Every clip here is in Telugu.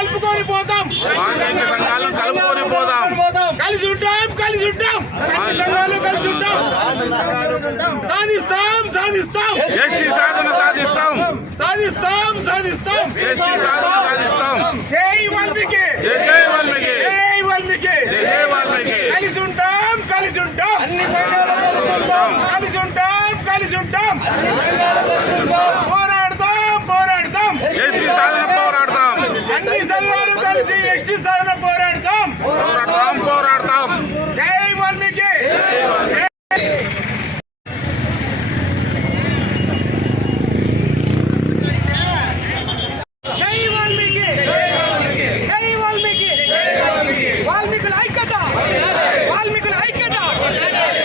కలుపుకొని పోతాం. వాల్మీకి సంఘాలను కలుపుకొని పోదాం. కలిసి ఉంటాం, కలిసి ఉంటాం. అన్ని సంఘాలు కలిసి ఉంటాం. సాధిస్తాం, సాధిస్తాం. ఎస్టీ సాధన సాధిస్తాం. సాధిస్తాం, సాధిస్తాం. ఎస్టీ సాధన సాధిస్తాం. జై వాల్మీకి, జై వాల్మీకి, జై వాల్మీకి, జై వాల్మీకి. కలిసి ఉంటాం, కలిసి ఉంటాం. అన్ని సంఘాలు కలిసి ఉంటాం, కలిసి ఉంటాం. పోరాడతాం, పోరాడతాం. ఎస్టీ సాధన పోరాడతాం. అన్ని సంఘాలు కలిసి ఎస్టీ సాధన పోరాడతాం. పోరాడతాం, పోరాడతాం. జై వాల్మీకి. జై వాల్మీకి, జై వాల్మీకి, వాల్మీకుల ఐక్యత, వాల్మీకుల ఐక్యత,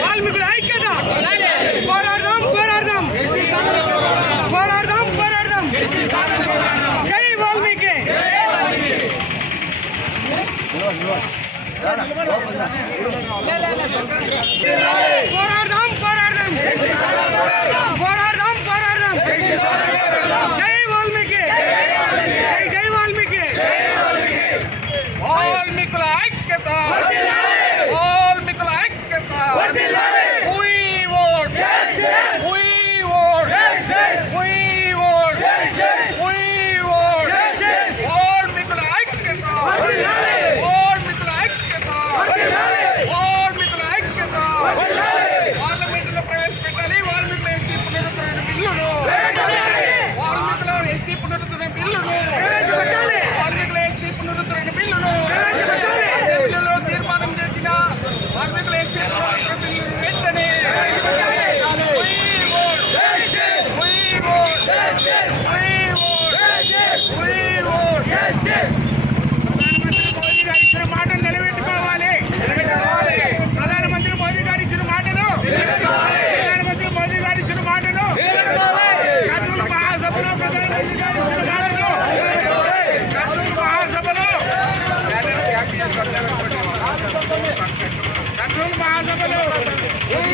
వాల్మీకుల ఐక్యత. పోరాడదాం, పోరాడదాం, పోరాడదాం, పోరాడదాం. జై వాల్మీకి. పోరాడదాం, పోరాడదాం, పోరాడదాం, పోరాడదాం. జై వాల్మీకి, జై వాల్మీకి. వాల్మీకుల ఐక్యత, వాల్మీకుల ఐక్యత. We vote, we vote, we vote, we vote. వాల్మీకుల ఐక్యత, వాల్మీకుల ఐక్యత, వాల్మీకుల ఐక్యత. పార్లమెంటులో ప్రవేశపెట్టాలి వాల్మీకుల ఎస్టీ పునరుద్ధరణ బిల్లును. వాల్మీకుల ఎస్టీ పునరుద్ధరణ బిల్లును. వాల్మీకుల ఎస్టీ పునరుద్ధరణ బిల్లును. అసెంబ్లీలో తీర్మానం చేసిన వాల్మీకుల ఎస్టీ పునరుద్ధరణ బిల్లును వెంటనే ప్రధానమంత్రి మోదీ గారు ఇచ్చిన మాటలు నిలబెట్టుకోవాలి. ప్రధానమంత్రి మోదీ గారు ఇచ్చిన మాటలు, ప్రధానమంత్రి మోదీ గారు ఇచ్చిన మాటలు, కర్నూలు మహాసభలో ప్రధానమంత్రి గారు ఇచ్చిన మాటలు, కర్నూలు మహాసభలో, కర్నూలు మహాసభలో జై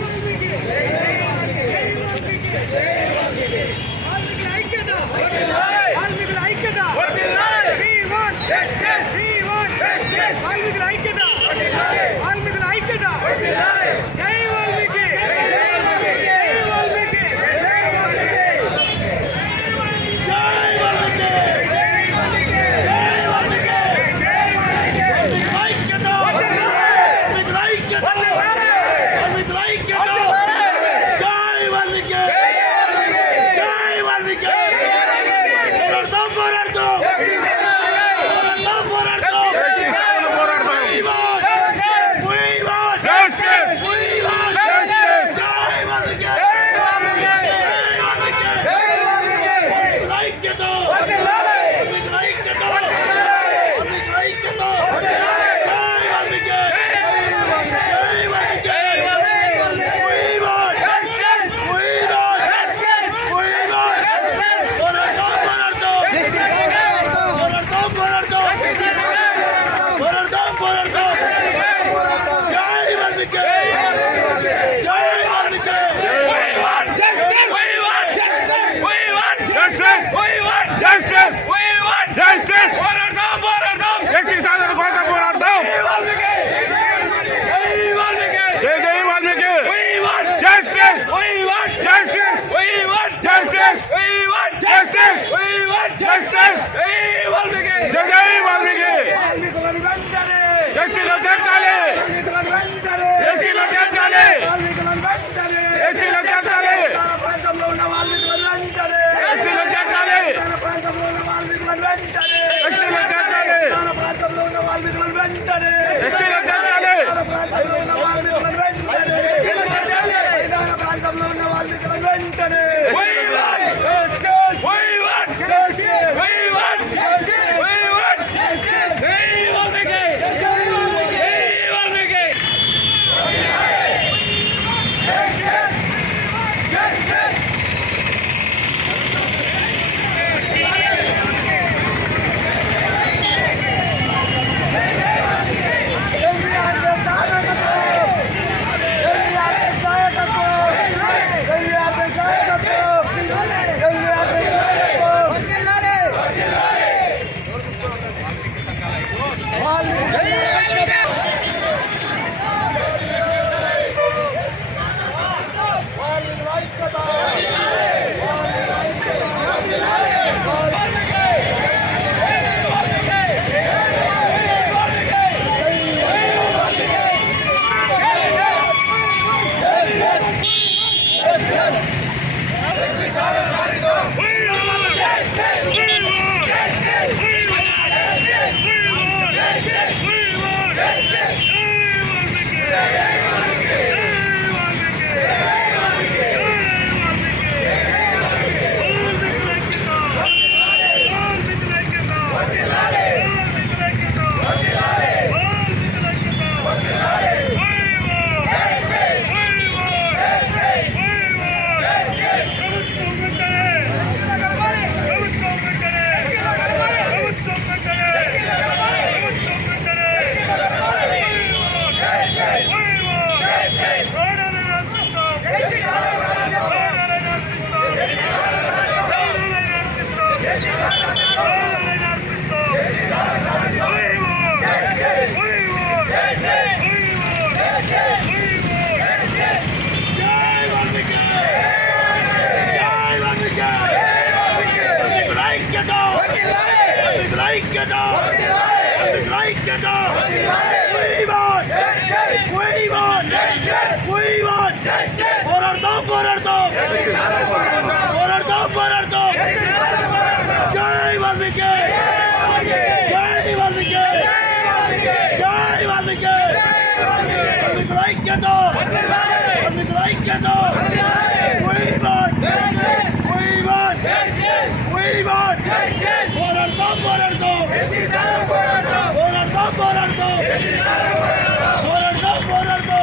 వాల్మీకి, జై వాల్మీకి. వాల్మీకుల ఐక్యత, వాల్మీకుల ఐక్యత, వాల్మీకుల ఐక్యత. జై వాల్మీకి, జై వాల్మీకి, కార్మికుల ఐక్యత కార్మికుల ఐక్యత పోరాడతాం పోరాడతాం పోరాడతాం పోరాడతాం జై వాల్మీకి జై వాల్మీకి జై వాల్మీకి కార్మికుల ఐక్యత కార్మికుల ఐక్యత పోరాడతాం పోరాడతాం పోరాడతాం పోరాడతాం పోరాడతాం పోరాడతాం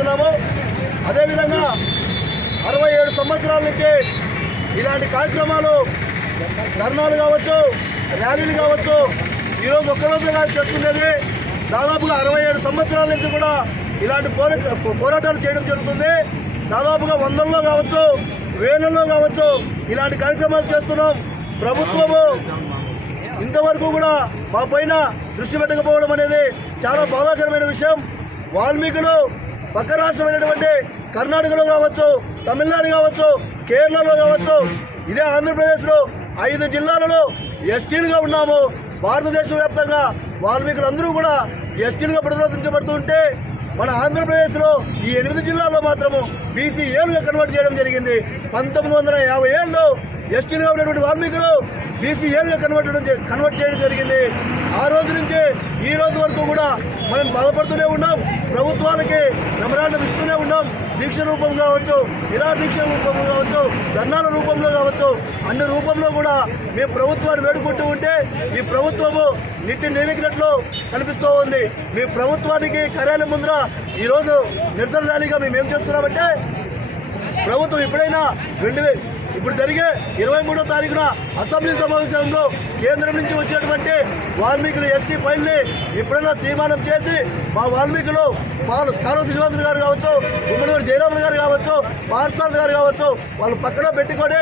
తెలియజేస్తున్నాము. అదేవిధంగా 67 సంవత్సరాల నుంచి ఇలాంటి కార్యక్రమాలు, ధర్నాలు కావచ్చు, ర్యాలీలు కావచ్చు, ఈరోజు ఒక్కరోజుగా చేస్తున్నది. దాదాపుగా 67 సంవత్సరాల నుంచి కూడా ఇలాంటి పోరాటాలు చేయడం జరుగుతుంది. దాదాపుగా వందల్లో కావచ్చు, వేలల్లో కావచ్చు ఇలాంటి కార్యక్రమాలు చేస్తున్నాం. ప్రభుత్వము ఇంతవరకు కూడా మా పైన దృష్టి పెట్టకపోవడం అనేది చాలా బాధాకరమైన విషయం. వాల్మీకులు పక్క రాష్ట్రమైనటువంటి కర్ణాటకలో కావచ్చు, తమిళనాడు కావచ్చు, కేరళలో కావచ్చు, ఇదే ఆంధ్రప్రదేశ్లో 5 జిల్లాలలో ఎస్టీలుగా ఉన్నాము. భారతదేశ వ్యాప్తంగా వాల్మీకులందరూ కూడా ఎస్టీలుగా ప్రతిరోధించబడుతూ ఉంటే మన ఆంధ్రప్రదేశ్లో ఈ 8 జిల్లాల్లో మాత్రము బీసీఏలుగా కన్వర్ట్ చేయడం జరిగింది. 1957లో ఎస్టీలుగా ఉన్నటువంటి వాల్మీకులు బీసీఏలుగా కన్వర్ట్ చేయడం జరిగింది. ఆ రోజు నుంచి ఈ రోజు వరకు కూడా మనం బాధపడుతూనే ఉన్నాం. ప్రభుత్వాలకి మెమరాండం ఇస్తూనే ఉన్నాం. దీక్ష రూపం కావచ్చు, నిరాదీక్ష రూపంలో కావచ్చు, ధర్నాల రూపంలో కావచ్చు, అన్ని రూపంలో కూడా మేము ప్రభుత్వాన్ని వేడుకుంటూ ఉంటే ఈ ప్రభుత్వము నిట్టి నిలికినట్లు కనిపిస్తూ ఉంది. మీ ప్రభుత్వానికి కార్యాలయం ముందర ఈరోజు నిరసన ర్యాలీగా మేము ఏం చేస్తున్నామంటే, ప్రభుత్వం ఎప్పుడైనా ఇప్పుడు జరిగే 23వ తారీఖున అసెంబ్లీ సమావేశంలో కేంద్రం నుంచి వచ్చేటువంటి వాల్మీకులు ఎస్టీ ఫైల్ని ఎప్పుడైనా తీర్మానం చేసి మా వాల్మీకులు కాలువ శ్రీనివాసులు గారు కావచ్చు, గుమ్మనూరు జయరాములు గారు కావచ్చు, పార్థసారథి గారు కావచ్చు, వాళ్ళు పక్కన పెట్టుకొని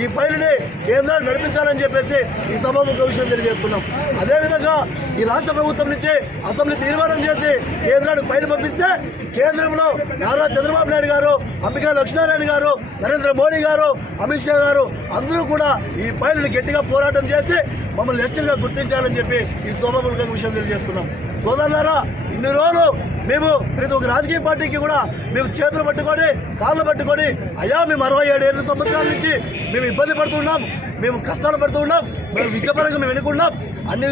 ఈ ఫైల్ని కేంద్రాన్ని నడిపించాలని చెప్పేసి ఈ సభకు విషయం తెలియజేస్తున్నాం. అదేవిధంగా ఈ రాష్ట్ర ప్రభుత్వం నుంచి అసెంబ్లీ తీర్మానం చేసి కేంద్రానికి ఫైల్ పంపిస్తే కేంద్రంలో నారా చంద్రబాబు నాయుడు గారు, అంబికా లక్ష్మీనారాయణ గారు, నరేంద్ర మోడీ గారు, అమిత్ షా గారు అందరూ కూడా ఈ ఫైల్ని గట్టిగా పోరాటం చేసి మమ్మల్ని ఎస్టీలుగా గుర్తించాలని చెప్పి ఈ శోభాములుగా విషయం తెలియజేస్తున్నాం. సోదరులారా, ఇన్ని రోజులు మేము ప్రతి ఒక్క రాజకీయ పార్టీకి కూడా మేము చేతులు పట్టుకొని, కాళ్ళు పట్టుకొని, అయ్యా మేము 67 సంవత్సరాల నుంచి మేము ఇబ్బంది పడుతున్నాం, మేము కష్టాలు పడుతున్నాం, మేము విద్యాపరంగా మేము వెనుకున్నాం అన్ని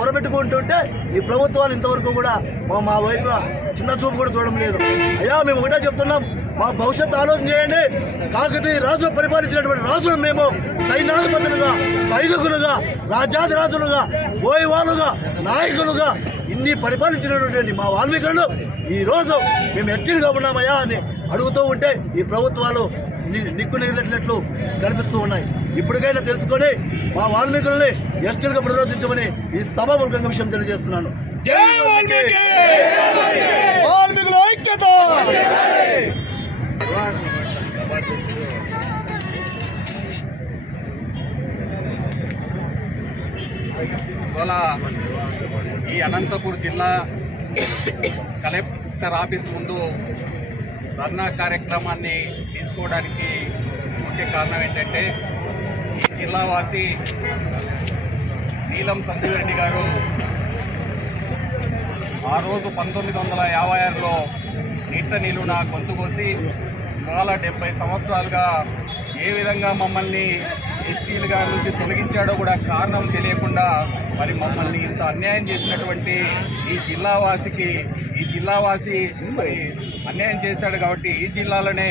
మొరబెట్టుకుంటుంటే ఈ ప్రభుత్వాలు ఇంతవరకు కూడా మా వైపు చిన్న చూపు కూడా చూడడం లేదు. అయ్యా మేము ఒకటే చెప్తున్నాం, మా భవిష్యత్తు ఆలోచన చేయండి. కాకతీయ రాజులు పరిపాలించినటువంటి రాజులు మేము సైన్యాధిపతులుగా, సైనికులుగా, రాజ్యాధి రాజులుగా, బోయవాళ్ళుగా, నాయకులుగా ఇన్ని పరిపాలించినటువంటి మా వాల్మీకులను ఈరోజు మేము ఎస్టీలుగా ఉన్నామయ్యా అని అడుగుతూ ఉంటే ఈ ప్రభుత్వాలు నిక్కు నిగినట్లు కనిపిస్తూ ఉన్నాయి. ఇప్పటికైనా తెలుసుకొని మా వాల్మీకులని ఎస్టీలుగా ప్రతిరోధించమని ఈ సభాముఖంగా విషయం తెలియజేస్తున్నాను. జై వాల్మీకి! వాల్మీకుల ఐక్యత! ఇవాళ ఈ అనంతపూర్ జిల్లా కలెక్టర్ ఆఫీస్ ముందు ధర్నా కార్యక్రమాన్ని తీసుకోవడానికి ముఖ్య కారణం ఏంటంటే, ఈ జిల్లావాసి నీలం సంజీవ్ రెడ్డి గారు ఆ రోజు 1956లో నిట్ట నిలువున గొంతు కోసి ఇవాళ 70 సంవత్సరాలుగా ఏ విధంగా మమ్మల్ని ఎస్టీలుగా నుంచి తొలగించాడో కూడా కారణం తెలియకుండా మరి మమ్మల్ని ఇంత అన్యాయం చేసినటువంటి ఈ జిల్లావాసి మరి అన్యాయం చేశాడు. కాబట్టి ఈ జిల్లాలోనే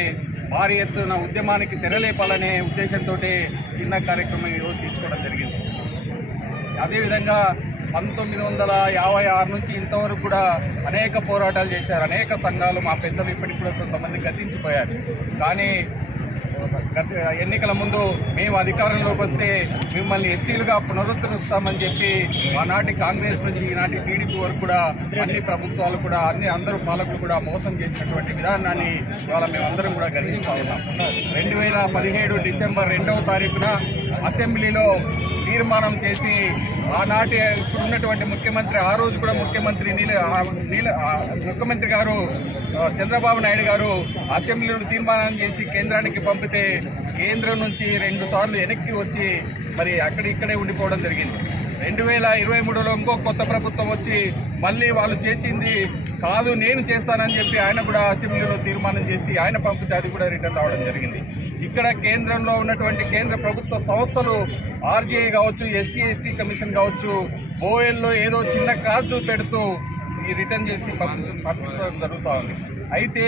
భారీ ఎత్తున ఉద్యమానికి తెరలేపాలనే ఉద్దేశంతో చిన్న కార్యక్రమం ఈరోజు తీసుకోవడం జరిగింది. అదేవిధంగా 1956 నుంచి ఇంతవరకు కూడా అనేక పోరాటాలు చేశారు. అనేక సంఘాలు, మా పెద్దలు ఇప్పటికి కూడా కొంతమంది గతించిపోయారు. కానీ ఎన్నికల ముందు మేము అధికారంలోకి వస్తే మిమ్మల్ని ఎస్టీలుగా పునరుద్ధరిస్తామని చెప్పి ఆనాటి కాంగ్రెస్ నుంచి ఈనాటి టీడీపీ వరకు కూడా అన్ని ప్రభుత్వాలు కూడా అందరూ పాలకులు కూడా మోసం చేసినటువంటి విధానాన్ని ఇవాళ మేమందరం కూడా గర్విస్తూ ఉన్నాం. 2017 డిసెంబర్ 2వ తారీఖున అసెంబ్లీలో తీర్మానం చేసి ఆనాటి ఇప్పుడున్నటువంటి ముఖ్యమంత్రి, ఆ రోజు కూడా ముఖ్యమంత్రి గారు చంద్రబాబు నాయుడు గారు అసెంబ్లీలో తీర్మానం చేసి కేంద్రానికి పంపితే కేంద్రం నుంచి 2 సార్లు వెనక్కి వచ్చి మరి ఇక్కడే ఉండిపోవడం జరిగింది. 2023లో ఇంకో కొత్త ప్రభుత్వం వచ్చి మళ్ళీ వాళ్ళు చేసింది కాదు నేను చేస్తానని చెప్పి ఆయన కూడా అసెంబ్లీలో తీర్మానం చేసి ఆయన పంపితే అది కూడా రిటర్న్ రావడం జరిగింది. ఇక్కడ కేంద్రంలో ఉన్నటువంటి కేంద్ర ప్రభుత్వ సంస్థలు ఆర్జీఐ కావచ్చు, ఎస్సీ ఎస్టీ కమిషన్ కావచ్చు, ఓఎల్లో ఏదో చిన్న కాజు పెడుతూ ఈ రిటర్న్ చేసి పంపించడం జరుగుతూ ఉంది. అయితే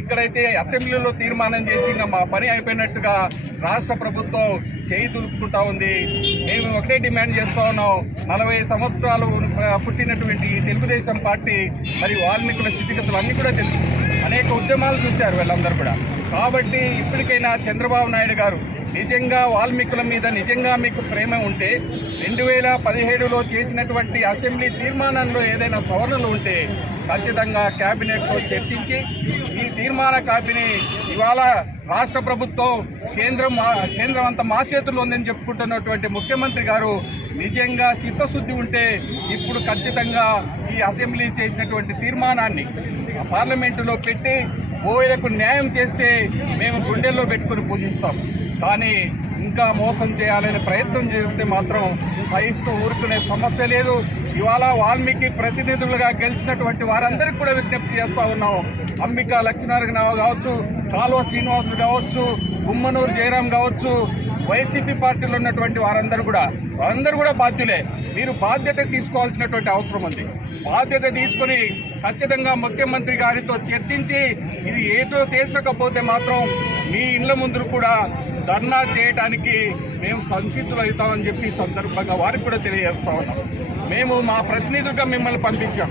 ఇక్కడైతే అసెంబ్లీలో తీర్మానం చేసి ఇంకా మా పని అయిపోయినట్టుగా రాష్ట్ర ప్రభుత్వం చేయి దులుపుకుంటా ఉంది. మేము ఒకటే డిమాండ్ చేస్తూ ఉన్నాం, 40 సంవత్సరాలు పుట్టినటువంటి ఈ తెలుగుదేశం పార్టీ మరి వాల్మీకుల స్థితిగతులు అన్నీ కూడా తెలుసు, అనేక ఉద్యమాలు చూశారు వీళ్ళందరూ కూడా. కాబట్టి ఇప్పటికైనా చంద్రబాబు నాయుడు గారు నిజంగా వాల్మీకుల మీద నిజంగా మీకు ప్రేమ ఉంటే 2017లో చేసినటువంటి అసెంబ్లీ తీర్మానంలో ఏదైనా సవరణలు ఉంటే ఖచ్చితంగా కేబినెట్లో చర్చించి ఈ తీర్మాన కాపీని ఇవాళ రాష్ట్ర ప్రభుత్వం కేంద్రం అంతా మా చేతుల్లో ఉందని చెప్పుకుంటున్నటువంటి ముఖ్యమంత్రి గారు నిజంగా చిత్తశుద్ధి ఉంటే ఇప్పుడు ఖచ్చితంగా ఈ అసెంబ్లీ చేసినటువంటి తీర్మానాన్ని పార్లమెంటులో పెట్టి ఓయలకు న్యాయం చేస్తే మేము గుండెల్లో పెట్టుకుని పూజిస్తాం. కానీ ఇంకా మోసం చేయాలనే ప్రయత్నం చేస్తే మాత్రం సహిస్తూ ఊరుకునే సమస్య లేదు. ఇవాళ వాల్మీకి ప్రతినిధులుగా గెలిచినటువంటి వారందరికీ కూడా విజ్ఞప్తి చేస్తూ ఉన్నాం. అంబికా లక్ష్మీనారాయణ కావచ్చు, కాలువ శ్రీనివాసులు కావచ్చు, గుమ్మనూరు జయరాం కావచ్చు, వైసీపీ పార్టీలో ఉన్నటువంటి వారందరూ కూడా బాధ్యులే. మీరు బాధ్యత తీసుకోవాల్సినటువంటి అవసరం ఉంది. బాధ్యత తీసుకొని ఖచ్చితంగా ముఖ్యమంత్రి గారితో చర్చించి ఇది ఏదో తేల్చకపోతే మాత్రం మీ ఇళ్ల ముందు కూడా ధర్నా చేయడానికి మేము సంసిద్ధులు అవుతామని చెప్పి సందర్భంగా వారికి కూడా తెలియజేస్తా ఉన్నాం. మేము మా ప్రతినిధులుగా మిమ్మల్ని పంపించాం.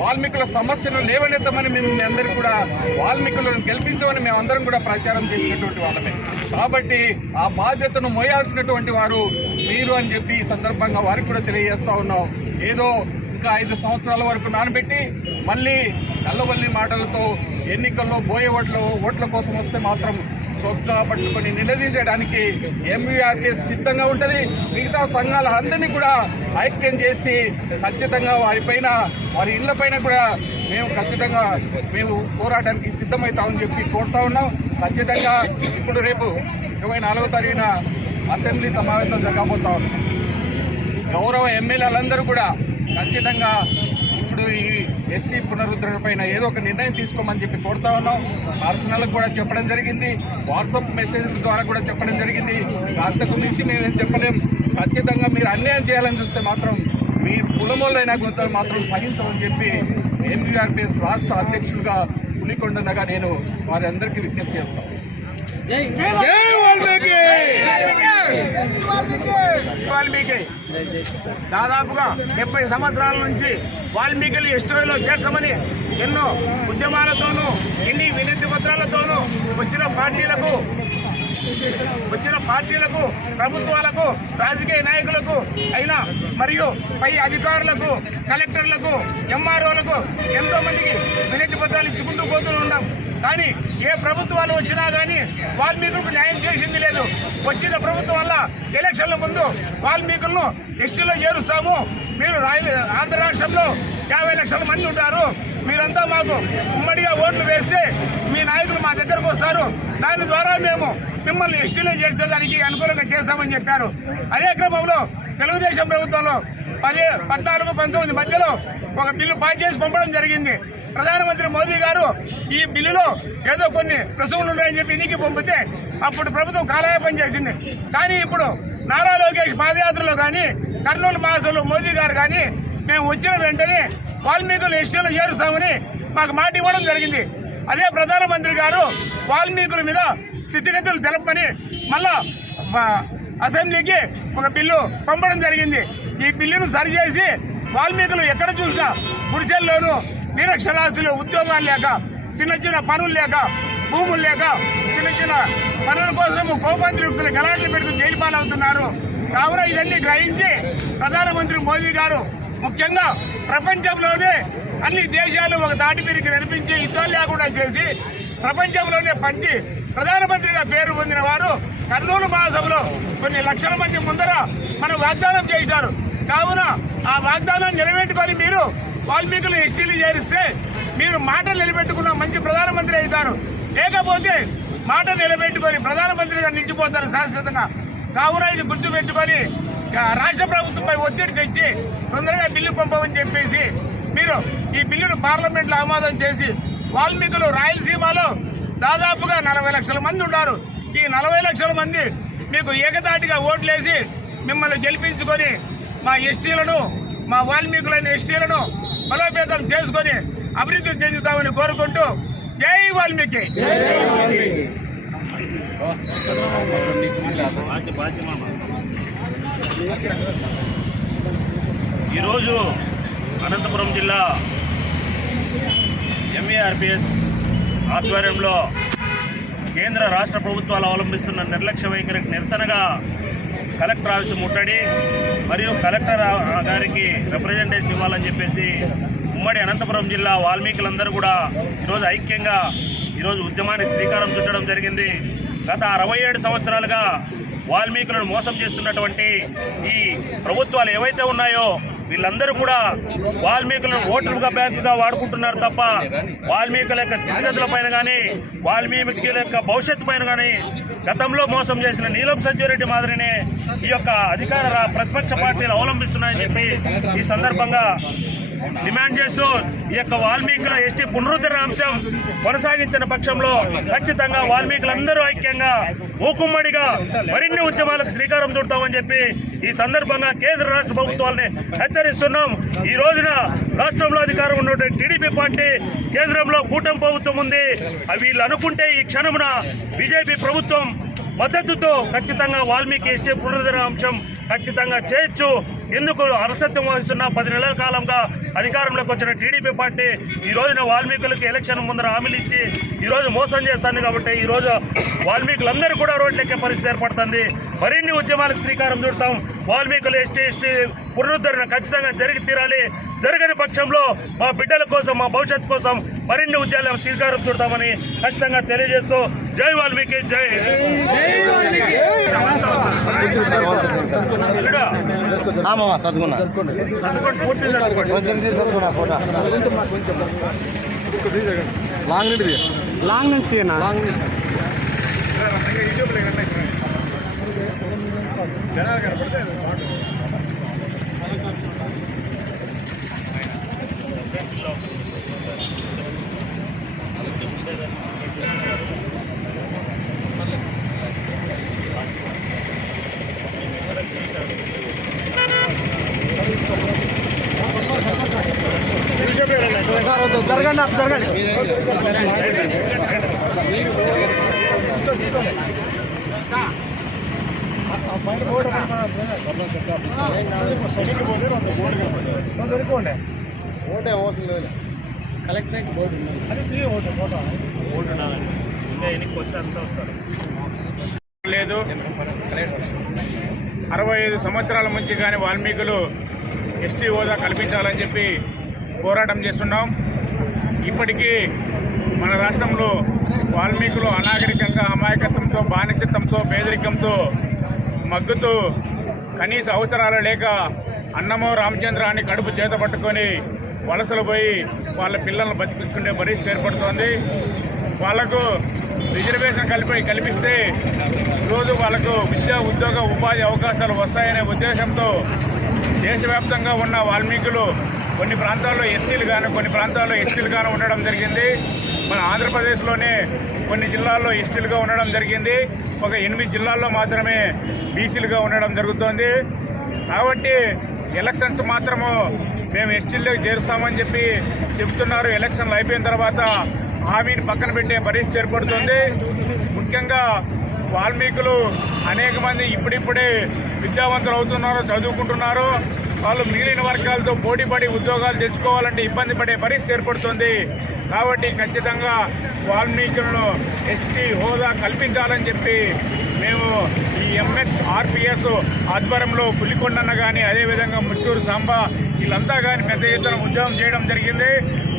వాల్మీకుల సమస్యలు లేవనెత్తమని మేము అందరికీ కూడా వాల్మీకులను గెలిపించమని మేమందరం కూడా ప్రచారం చేసినటువంటి వాళ్ళమే. కాబట్టి ఆ బాధ్యతను మోయాల్సినటువంటి వారు మీరు అని చెప్పి ఈ సందర్భంగా వారికి కూడా తెలియజేస్తా ఉన్నాం. ఏదో ఇంకా 5 సంవత్సరాల వరకు నానబెట్టి మళ్ళీ నల్లవల్లి మాటలతో ఎన్నికల్లో బోయే ఓట్ల కోసం వస్తే మాత్రం చొక్కా పట్టుకొని నిలదీసేయడానికి ఎంవీఆర్టీఎస్ సిద్ధంగా ఉంటుంది. మిగతా సంఘాలందరినీ కూడా ఐక్యం చేసి ఖచ్చితంగా వారిపైన వారి ఇళ్లపైన కూడా మేము ఖచ్చితంగా పోరాటానికి సిద్ధమవుతామని చెప్పి కోరుతా ఉన్నాం. ఖచ్చితంగా ఇప్పుడు రేపు 24వ తారీఖున అసెంబ్లీ సమావేశం జరగబోతా ఉన్నాం. గౌరవ ఎమ్మెల్యేలందరూ కూడా ఖచ్చితంగా ఇప్పుడు ఈ ఎస్టీ పునరుద్ధరణ పైన ఏదో ఒక నిర్ణయం తీసుకోమని చెప్పి కోరుతా ఉన్నాం. పర్సనల్గా కూడా చెప్పడం జరిగింది, వాట్సాప్ మెసేజ్ల ద్వారా కూడా చెప్పడం జరిగింది. అంతకు మించి మేమేం చెప్పలేం. ఖచ్చితంగా మీరు అన్యాయం చేయాలని చూస్తే మాత్రం మీ కులమోళ్ళైనా గుర్తు మాత్రం సహించమని చెప్పి ఎంవీఆర్పీఎస్ రాష్ట్ర అధ్యక్షులుగా పులికొండగా నేను వారందరికీ విజ్ఞప్తి చేస్తాను. వాల్మీకి దాదాపుగా 70 సంవత్సరాల నుంచి వాల్మీకిలు ఎస్టీలో చేర్చమని ఎన్నో ఉద్యమాలతోనూ ఎన్ని వినతి పత్రాలతోనూ వచ్చిన పార్టీలకు ప్రభుత్వాలకు రాజకీయ నాయకులకు అయినా మరియు పై అధికారులకు కలెక్టర్లకు ఎంఆర్ఓలకు ఎంతో మందికి వినతి పత్రాలు ఇచ్చుకుంటూ పోతూ ఉన్నాం. కానీ ఏ ప్రభుత్వాలు వచ్చినా కానీ వాల్మీకులకు న్యాయం చేసింది లేదు. వచ్చిన ప్రభుత్వం వల్ల ఎలక్షన్ల ముందు వాల్మీకులను ఎస్టీలో చేరుస్తాము, మీరు ఆంధ్ర రాష్ట్రంలో 50 లక్షల మంది ఉంటారు, మీరంతా మాకు ఉమ్మడిగా ఓట్లు వేస్తే మీ నాయకులు మా దగ్గరకు వస్తారు, దాని ద్వారా మేము మిమ్మల్ని ఎస్టీలో చేర్చేదానికి అనుకూలంగా చేస్తామని చెప్పారు. అదే క్రమంలో తెలుగుదేశం ప్రభుత్వంలో 14-19 మధ్యలో ఒక బిల్లు పాస్ చేసి పంపడం జరిగింది. ప్రధానమంత్రి మోదీ గారు ఈ బిల్లులో ఏదో కొన్ని రుసుములు ఉన్నాయని చెప్పి ఇనికి పంపితే అప్పుడు ప్రభుత్వం కాలయాపన చేసింది. కానీ ఇప్పుడు నారా లోకేష్ పాదయాత్రలో కానీ కర్నూలు మహాసభలో మోదీ గారు కానీ మేము వచ్చిన వెంటనే వాల్మీకులు ఎస్టీలో చేరుస్తామని మాకు మాట ఇవ్వడం జరిగింది. అదే ప్రధానమంత్రి గారు వాల్మీకుల మీద స్థితిగతులు తెలపని మళ్ళా అసెంబ్లీకి ఒక బిల్లు పంపడం జరిగింది. ఈ బిల్లును సరిచేసి వాల్మీకులు ఎక్కడ చూసినా గుడిసెల్లోనూ నిరక్షరాస్యులు ఉద్యోగాలు లేక చిన్న పనులు లేక భూములు లేక చిన్న పనుల కోసము కోపాంతరిక్తులు గలాట్లు పెడుతూ జైలు పాలవుతున్నారు. కావున ఇవన్నీ గ్రహించి ప్రధానమంత్రి మోదీ గారు ముఖ్యంగా ప్రపంచంలోనే అన్ని దేశాలు ఒక దాటిపిరికి నడిపించి యుద్ధాలు లేకుండా చేసి ప్రపంచంలోనే పంచి ప్రధానమంత్రిగా పేరు పొందిన వారు కర్నూలు మహాసభలో కొన్ని లక్షల మంది ముందర మనం వాగ్దానం చేశారు. కావున ఆ వాగ్దానాన్ని నిలబెట్టుకొని మీరు వాల్మీకులు ఎస్టీలు చేరిస్తే మీరు మాటలు నిలబెట్టుకున్న మంచి ప్రధానమంత్రి అవుతారు. లేకపోతే మాట నిలబెట్టుకొని ప్రధానమంత్రిగా నిలిచిపోతారు శాశ్వతంగా. కావున ఇది గుర్తుపెట్టుకొని రాష్ట్ర ప్రభుత్వంపై ఒత్తిడి తెచ్చి తొందరగా బిల్లు పంపమని చెప్పేసి మీరు ఈ బిల్లును పార్లమెంట్లో ఆమోదం చేసి వాల్మీకులు రాయలసీమలో దాదాపుగా 40 లక్షల మంది ఉన్నారు. ఈ 40 లక్షల మంది మీకు ఏకతాటిగా ఓట్లేసి మిమ్మల్ని గెలిపించుకొని మా ఎస్టీలను మా వాల్మీకులైన ఎస్టీలను బలోపేతం చేసుకొని అభివృద్ధి చెందుతామని కోరుకుంటూ జై వాల్మీకి. ఈరోజు అనంతపురం జిల్లా ఎంఏఆర్పిఎస్ ఆధ్వర్యంలో కేంద్ర రాష్ట్ర ప్రభుత్వాలు అవలంబిస్తున్న నిర్లక్ష్య వైఖరికి నిరసనగా కలెక్టర్ ఆఫీసు ముట్టడి మరియు కలెక్టర్ గారికి రిప్రజెంటేషన్ ఇవ్వాలని చెప్పేసి ఉమ్మడి అనంతపురం జిల్లా వాల్మీకులందరూ కూడా ఈరోజు ఐక్యంగా ఈరోజు ఉద్యమానికి శ్రీకారం చుట్టడం జరిగింది. గత 67 సంవత్సరాలుగా వాల్మీకులను మోసం చేస్తున్నటువంటి ఈ ప్రభుత్వాలు ఏవైతే ఉన్నాయో వీళ్ళందరూ కూడా వాల్మీకులను ఓట్లుగా బ్యాంకుగా వాడుకుంటున్నారు తప్ప వాల్మీకుల యొక్క స్థితిగతుల పైన కానీ వాల్మీకుల యొక్క భవిష్యత్తు పైన కానీ గతంలో మోసం చేసిన నీలం సంజీవరెడ్డి మాదిరినే ఈ యొక్క అధికార ప్రతిపక్ష పార్టీలు అవలంబిస్తున్నాయని చెప్పి ఈ సందర్భంగా డిమాండ్ చేస్తూ ఈ యొక్క వాల్మీకుల ఎస్టీ పునరుద్ధరణ అంశం కొనసాగించిన పక్షంలో ఖచ్చితంగా వాల్మీకులందరూ ఐక్యంగా మూకుమ్మడిగా మరిన్ని ఉద్యమాలకు శ్రీకారం చుడతామని చెప్పి ఈ సందర్భంగా కేంద్ర రాష్ట్ర ప్రభుత్వాలని హెచ్చరిస్తున్నాం. ఈ రోజున రాష్ట్రంలో అధికారం ఉన్నటువంటి టీడీపీ పార్టీ, కేంద్రంలో కూటమి ప్రభుత్వం ఉంది. వీళ్ళు అనుకుంటే ఈ క్షణమున బీజేపీ ప్రభుత్వం మద్దతుతో ఖచ్చితంగా వాల్మీకి ఎస్టీ పునరుద్ధరణ అంశం ఖచ్చితంగా చేయొచ్చు. ఎందుకు అలసత్యం వహిస్తున్న 10 నెలల కాలంగా అధికారంలోకి వచ్చిన టీడీపీ పార్టీ ఈ రోజున వాల్మీకులకు ఎలక్షన్ ముందర హామీలు ఇచ్చి ఈ రోజు మోసం చేస్తుంది. కాబట్టి ఈ రోజు వాల్మీకులందరూ కూడా రోడ్లెక్కే పరిస్థితి ఏర్పడుతుంది. మరిన్ని ఉద్యమాలకు శ్రీకారం చుడతాం. వాల్మీకులు ఎస్టీ పునరుద్ధరణ ఖచ్చితంగా జరిగి తీరాలి. జరగని పక్షంలో మా బిడ్డల కోసం, మా భవిష్యత్తు కోసం మరిన్ని ఉద్యమాలకు శ్రీకారం చుడతామని ఖచ్చితంగా తెలియజేస్తూ జై వాల్మీకి జై. లాంగ్ నుంచి జనాలు కనపడితే జరగండి. ఓటే అవసరం లేదు. కలెక్టరేట్ బోర్డు ఇంకా ఎన్నికకి వస్తే అంతా వస్తారు. లేదు. 65 సంవత్సరాల నుంచి కానీ వాల్మీకులు ఎస్టీ హోదా కల్పించాలని చెప్పి పోరాటం చేస్తున్నాం. ఇప్పటికీ మన రాష్ట్రంలో వాల్మీకులు అనాగరికంగా, అమాయకత్వంతో, బానిసత్వంతో, పేదరికంతో మగ్గుతూ కనీస అవసరాలు లేక అన్నమో రామచంద్ర అని కడుపు చేత పట్టుకొని వలసలు పోయి వాళ్ళ పిల్లలను బతికించుకునే పరిస్థితి ఏర్పడుతోంది. వాళ్లకు రిజర్వేషన్ కల్పిస్తే రోజు వాళ్ళకు విద్యా, ఉద్యోగ, ఉపాధి అవకాశాలు వస్తాయనే ఉద్దేశంతో దేశవ్యాప్తంగా ఉన్న వాల్మీకులు కొన్ని ప్రాంతాల్లో ఎస్సీలు కానీ, కొన్ని ప్రాంతాల్లో ఎస్టీలు కానీ ఉండడం జరిగింది. మన ఆంధ్రప్రదేశ్లోనే కొన్ని జిల్లాల్లో ఎస్టీలుగా ఉండడం జరిగింది. ఒక 8 జిల్లాల్లో మాత్రమే బీసీలుగా ఉండడం జరుగుతోంది. కాబట్టి ఎలక్షన్స్ మాత్రము మేము ఎస్టీల్లోకి చేరుస్తామని చెప్పి చెబుతున్నారు. ఎలక్షన్లు అయిపోయిన తర్వాత హామీని పక్కన పెట్టే పరిస్థితి ఏర్పడుతుంది. ముఖ్యంగా వాల్మీకులు అనేక మంది ఇప్పుడిప్పుడే విద్యావంతులు అవుతున్నారు, చదువుకుంటున్నారు. వాళ్ళు మిగిలిన వర్గాలతో పోటీపడి ఉద్యోగాలు తెచ్చుకోవాలంటే ఇబ్బంది పడే పరిస్థితి ఏర్పడుతుంది. కాబట్టి ఖచ్చితంగా వాల్మీకులను ఎస్టీ హోదా కల్పించాలని చెప్పి మేము ఈ ఎంఎస్ఆర్పిఎస్ ఆధ్వర్యంలో పులికొండన్న కానీ, అదేవిధంగా ముత్తూరు సాంబా వీళ్ళంతా కానీ పెద్ద ఎత్తున ఉద్యమం చేయడం జరిగింది.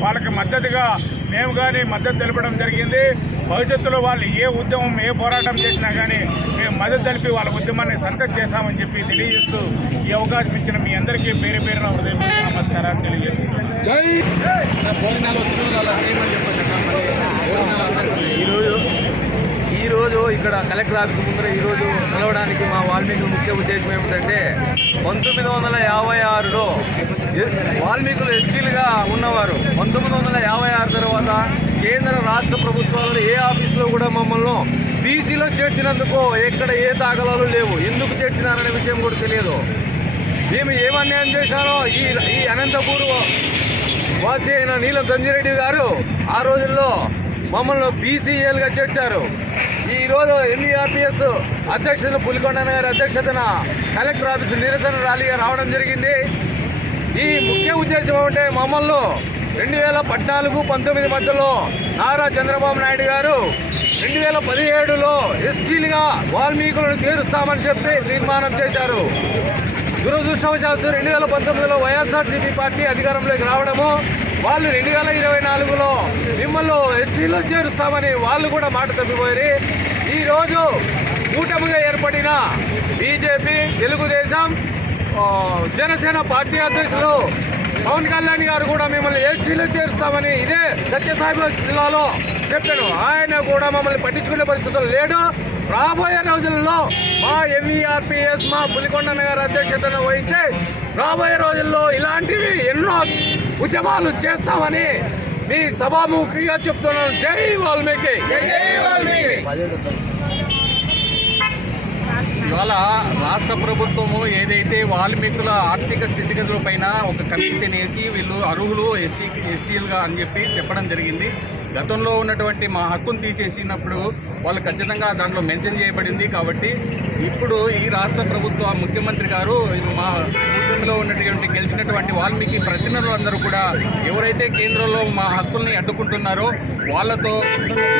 వాళ్ళకి మద్దతుగా మేము కానీ మద్దతు తెలపడం జరిగింది. భవిష్యత్తులో వాళ్ళు ఏ ఉద్యమం, ఏ పోరాటం చేసినా కానీ మేము మద్దతు తెలిపి వాళ్ళ ఉద్యమాన్ని సక్సెస్ చేశామని చెప్పి తెలియజేస్తూ ఈ అవకాశం ఇచ్చిన మీ అందరికీ పేరు పేరున హృదయపూర్వక నమస్కారాలు తెలియజేస్తున్నాను. ఈరోజు ఇక్కడ కలెక్టర్ ఆఫీస్ ముందర ఈరోజు నిలవడానికి మా వాల్మీకుల ముఖ్య ఉద్దేశం ఏమిటంటే 1956లో వాల్మీకులు ఎస్టీలుగా ఉన్నవారు 1956 తర్వాత కేంద్ర రాష్ట్ర ప్రభుత్వాలు ఏ ఆఫీసులో కూడా మమ్మల్ని బీసీలో చేర్చినందుకు ఎక్కడ ఏ దాఖలాలు లేవు. ఎందుకు చేర్చినారనే విషయం కూడా తెలియదు. మేము ఏం అన్యాయం చేశారో ఈ అనంతపూర్ వాసి అయిన నీలం సంజీరెడ్డి గారు ఆ రోజుల్లో మమ్మల్ని బీసీఏలుగా చేర్చారు. ఈరోజు ఎంఈఆర్పిఎస్ అధ్యక్షులు పులికొండన్న గారి అధ్యక్షతన కలెక్టర్ ఆఫీసు నిరసన ర్యాలీగా రావడం జరిగింది. ఈ ముఖ్య ఉద్దేశం ఏమంటే మమ్మల్ని 2014-19 మధ్యలో నారా చంద్రబాబు నాయుడు గారు 2017లో ఎస్టీలుగా వాల్మీకులను చేరుస్తామని చెప్పి తీర్మానం చేశారు. దురదృష్టవశాత్తు 2019లో వైఎస్ఆర్సీపీ పార్టీ అధికారంలోకి రావడము, వాళ్ళు 2024లో మిమ్మల్ని ఎస్టీలో చేరుస్తామని వాళ్ళు కూడా మాట తప్పిపోయి ఈరోజు కూటమిగా ఏర్పడిన బీజేపీ, తెలుగుదేశం, జనసేన పార్టీ అధ్యక్షులు పవన్ కళ్యాణ్ గారు కూడా మిమ్మల్ని ఎస్టీలో చేరుస్తామని ఇదే సత్యసాయి జిల్లాలో చెప్పాను. ఆయన కూడా మమ్మల్ని పట్టించుకునే పరిస్థితులు లేడు. రాబోయే రోజుల్లో మా ఎంఈఆర్పిఎస్ మా పులికొండన్న గారి అధ్యక్షతను వహించి రాబోయే రోజుల్లో ఇలాంటివి ఎన్నో ఉద్యమాలు చేస్తామని మీ సభాముఖిగా చెప్తున్నాను. జై వాల్మీకి. ఇవాళ రాష్ట్ర ప్రభుత్వము ఏదైతే వాల్మీకుల ఆర్థిక స్థితిగతుల పైన ఒక కమిషన్ వేసి వీళ్ళు అర్హులు ఎస్టీలుగా అని చెప్పి చెప్పడం జరిగింది. గతంలో ఉన్నటువంటి మా హక్కును తీసేసినప్పుడు వాళ్ళు ఖచ్చితంగా దాంట్లో మెన్షన్ చేయబడింది. కాబట్టి ఇప్పుడు ఈ రాష్ట్ర ప్రభుత్వ ముఖ్యమంత్రి గారు మా కూటమిలో ఉన్నటువంటి గెలిచినటువంటి వాల్మీకి ప్రతినిధులందరూ కూడా ఎవరైతే కేంద్రంలో మా హక్కుల్ని అడ్డుకుంటున్నారో వాళ్ళతో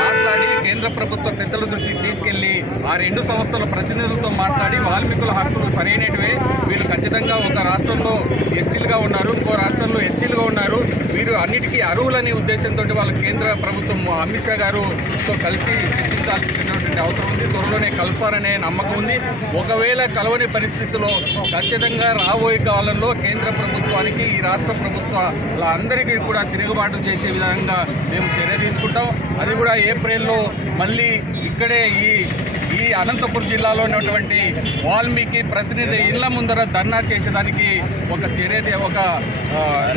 మాట్లాడి కేంద్ర ప్రభుత్వ పెద్దల దృష్టికి తీసుకెళ్లి ఆ రెండు సంస్థల ప్రతినిధులతో మాట్లాడి వాల్మీకుల హక్కులు సరైనటివే, వీళ్ళు ఖచ్చితంగా ఒక రాష్ట్రంలో ఎస్టీలుగా ఉన్నారు, ఇంకో రాష్ట్రంలో ఎస్సీలుగా ఉన్నారు, వీరు అన్నిటికీ అర్హులనే ఉద్దేశంతో వాళ్ళ కేంద్ర ప్రభుత్వం అమిత్ షా గారుతో కలిసి చర్చించాల్సినటువంటి అవసరం ఉంది. త్వరలోనే కలుస్తారనే నమ్మకం ఉంది. ఒకవేళ కలవని పరిస్థితిలో ఖచ్చితంగా రాబోయే కాలంలో కేంద్ర ప్రభుత్వానికి ఈ రాష్ట్ర ప్రభుత్వాల అందరికీ కూడా తిరుగుబాటు చేసే విధంగా మేము చర్య తీసుకుంటాం. అది కూడా ఏప్రిల్లో మళ్ళీ ఇక్కడే ఈ అనంతపురం జిల్లాలో ఉన్నటువంటి వాల్మీకి ప్రతినిధి ఇళ్ల ముందర ధర్నా చేసేదానికి ఒక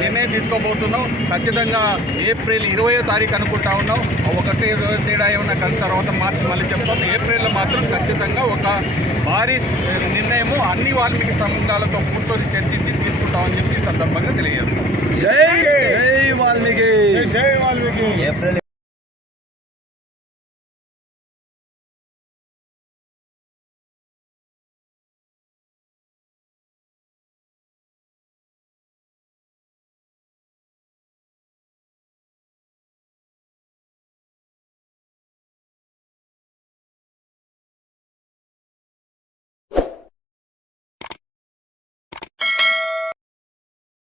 నిర్ణయం తీసుకోబోతున్నాం. ఖచ్చితంగా ఏప్రిల్ 20వ తారీఖు అనుకుంటా ఉన్నాం. ఒకటి తేడా ఏమన్నా కలిసి తర్వాత మార్చి మళ్ళీ చెప్తాం. ఏప్రిల్లో మాత్రం ఖచ్చితంగా ఒక భారీ నిర్ణయము అన్ని వాల్మీకి సంఘాలతో కూర్చొని చర్చించి తీసుకుంటామని చెప్పి ఈ సందర్భంగా తెలియజేస్తాం. జై వాల్మీకి. జై వాల్మీకి.